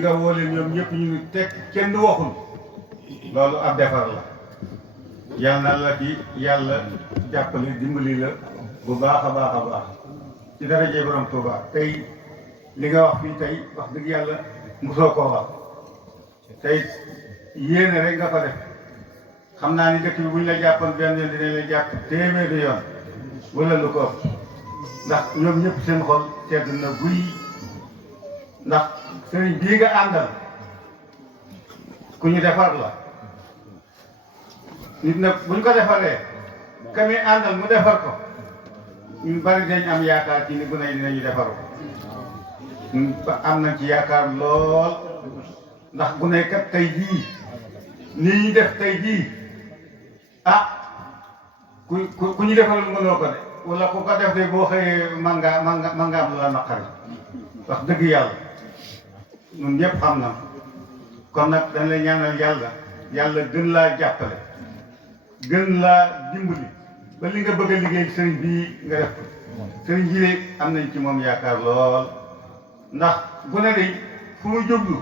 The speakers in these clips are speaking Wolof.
nga woo leen ñoom ñëpp ñu ngi teg kenn waxul loolu ab defar la yal na la ci yàlla jàppale dimbali la bu baax a baax a baax ci daraje borom Touba tey li nga wax fii tey wax dëgg yàlla mosoo koo wax tey yéene rek nga ko def xam naa ni dëkk bi buñ la jàppoon benn yoon dinañ la jàpp téeméeri yoon wala lu ko ndax ñoom ñëpp seen xol sedd na guy ndax sëriñ bii nga àndal ku ñu defar la nit nag buñ ko defaree ka muy àndal mu defar ko ñu bari dañ am yaakaar ci ni bu ne dinañu defaru am nañ ci yaakaar lool ndax bu ne kat tey jii nii ñu def tey jii ku ñu defarul mënoo ko de wala ku ko def de boo xëyee man nga am la naqari wax dëgg yàlla ñun ñëpp xam na kon nag dañ lay ñaanal yàlla gën laa jàppale gën laa dimbali ba li nga bëgg a liggéey sëriñ bii nga def ko sëriñ bii de am nañ ci moom yaakaar lool ndax bu ne de fu mu jublu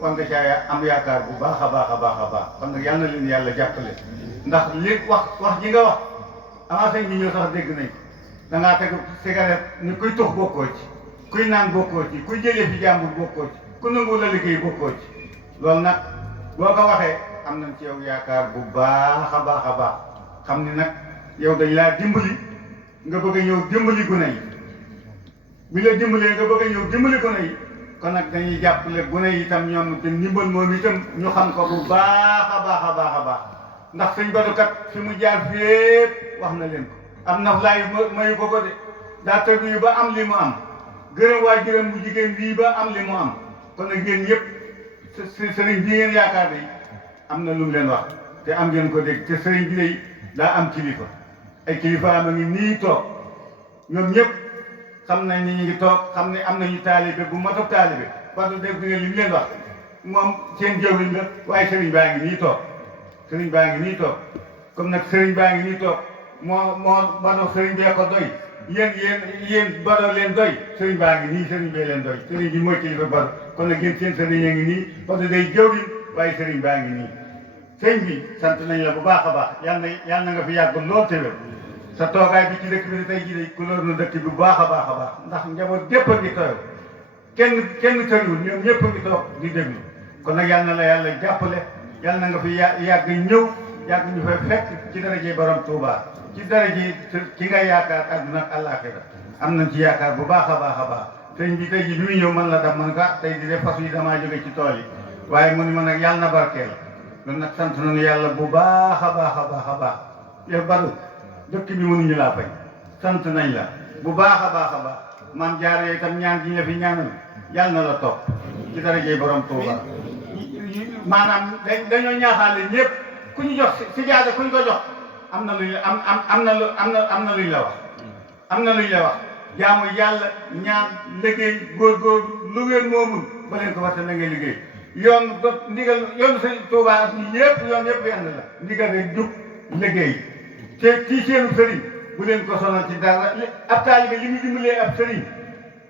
war nga caa am yaakaar bu baax a baax a baax a baax kon nag yal na leen yàlla jàppale ndax li wax ji nga wax avant sëñ bi ñëw sax dégg nañ da ngaa teg cigarette ni kuy tux bokkoo ci kuy naan bokkoo ci kuy jëlee fi jàmbur bokkoo ci ku nangu la liggéey bokkoo ci loolu nag boo ko waxee am nañ ci yow yaakaar bu baax a baax a baax xam ni nag yow dañ laa dimbali nga bëgg a ñëw dimbali gune yi bi la dimbalee nga bëgg a ñëw dimbali gune yi kon nag dañuy jàppale gune yi itam ñoom te ndimbal moom itam ñu xam ko bu baax a baax a baax a baax ndax sëñ Badou kat fi mu jaar fépp wax na leen ko am na laay mayu ko de daa tëgg yu ba am li mu am gërëm waa gërëm bu jigéen bii ba am li mu am kon nag yéen yëpp sëriñ bi ngeen yaakaar de am na lu mu leen wax te am ngeen ko dégg te sëriñ bi de daa am kilifa ay kilifa am a ngi nii toog ñoom ñëpp xam nañ ni ñu ngi toog xam ne am nañu taalibe bu motop taalibe parce que dégg nga li mu leen wax moom seen jëwriñ la waaye sëriñ baa ngi nii toog sëriñ baa ngi nii toog comme nag sëriñ baa ngi nii toog moo Badoo sëriñ bee ko doy yéen Badoo leen doy sëriñ baa ngi nii sëriñ bee leen doy sëriñ bi mooy kilifa Badoo kon nag yéen seen sëriñ yaa ngi nii parce que day jëwriñ waaye sëriñ baa ngi nii sëriñ bi sant nañ la bu baax a baax yal na nga fi yàgg lool te wér sa toogaay bi ci dëkk bi tey jii day couleur na dëkk bi bu baax a baax a baax ndax njaboot gépp a ngi tooyoo kenn tëriwul ñoom ñëpp a ngi toog di déglu kon nag yal na la yàlla jàppale yal na nga fi yàgg ñëw yàgg ñu fay fekk ci daraje borom Touba ci daraje ki nga yaakaar àdduna ak àllaaxira am nañ ci yaakaar bu baax a baax a baax sëñ bi tey jii bi muy ñëw man la daf man ka tey di def fas yi damaa jóge ci tool yi waaye mu ni ma nag yàlla na barkeel loolu nag sant nañu yàlla bu baax a baax a baax a baax yow Badou dëkk bi mënuñu laa fay sant nañ la bu baax a baax a baax maam jaare itam ñaan gi ñu la fi ñaanal yàlla na la topp ci daraje borom Touba maanaam dañoo ñaaxaale ñëpp ku ñu jox si jaade ku ñu ko jox am na luñ la am na luñ la wax am na luñ la wax jaamu yàlla ñaan liggéey góorgóor lu ngeen moomul ba leen ko waxte na ngay liggéey yoon ba ndigal yoonu sëñ Touba ak yëpp yoon yëpp yenn la ndigal rek jub liggéey te ci seenu sëriñ bu leen ko sonal ci dara ab taalibe li mu dimbalee ab sëriñ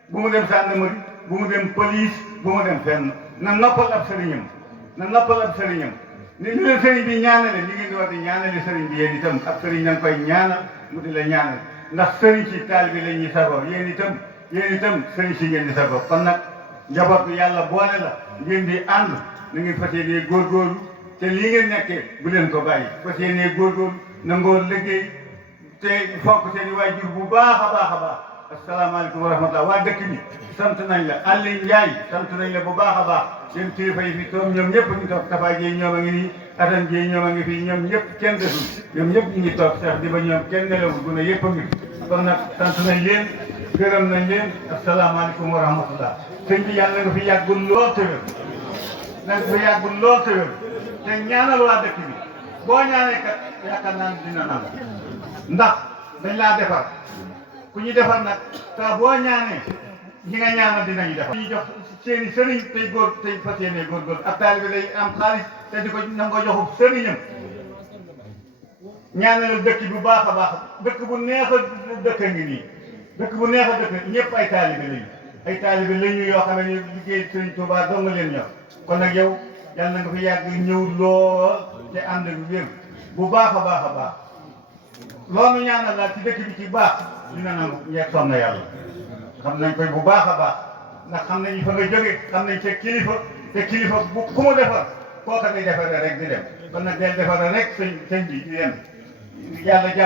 bu mu dem gendarmerie bu mu dem police bu mu dem fenn na noppal ab sëriñam ni leen sëriñ bi ñaanale li ngeen di wax di ñaanale sëriñ bi yéen itam ab sëriñ nañ koy ñaanal mu di la ñaanal ndax sëriñ si taalibe la ñuy sagoo yéen itam sëriñ si ngeen di sagoo kon nag njaboot bi yàlla boole la ngeen di ànd na ngeen fas yéenee góorgóorlu te lii ngeen nekkee bu leen ko bàyyi fas yéenee góorgóorlu nangoo liggéey te fonk seen i waajur bu baax a baax a baax asalaamaaleykum wa rahmatulah waa dëkk bi sant nañ la Aliou Ndiaye sant nañ la bu baax a baax seen kilifa yi fi toog ñoom ñëpp ñu toog Tafa Dieye ñoom a ngi nii Assane Dieye ñoom a ngi fii ñoom ñëpp kenn desul ñoom ñëpp ñu ngi toog Cheikh Diba ñoom kenn nelawul bu ne yëpp a ngi fi kon nag sant nañ leen gërëm nañ leen asalaamaaleykum wa rahmatulah sëñ bi yàlla nga fi yàggul lool te wér te ñaanal waa dëkk bi boo ñaanee kat yaakaar naa ne dina nangu ndax dañ laa defar ku ñu defar nag saa boo ñaanee ñi nga ñaanal dinañu defar. ñuy jox seeni sëriñ tey fas yéenee góorgóorlu ab taalibe day am xaalis te di ko nangoo joxu sëriñam ñaanal dëkk bu baax a baax dëkk bu neex a dëkk ngi nii dëkk bu neex a dëkk ñëpp ay taalibe lañu ay taalibe lañu yoo xam ne ñu liggéey Sëriñ Tuubaa dong leen ñor kon nag yow yàlla na nga fi yàgg ñëw lool te ànd ak wér bu baax a baax a baax loolu ñaanal daal ci dëkk bi ci baax dina nangu ñeeg sonn yàlla xam nañ koy bu baax a baax ndax xam nañu fa nga jóge xam nañ sa kilifa te kilifa bu ku mu defar kooka day defaree rek di dem kon nag del defaree rek sëñ bi di dem yàlla jàpp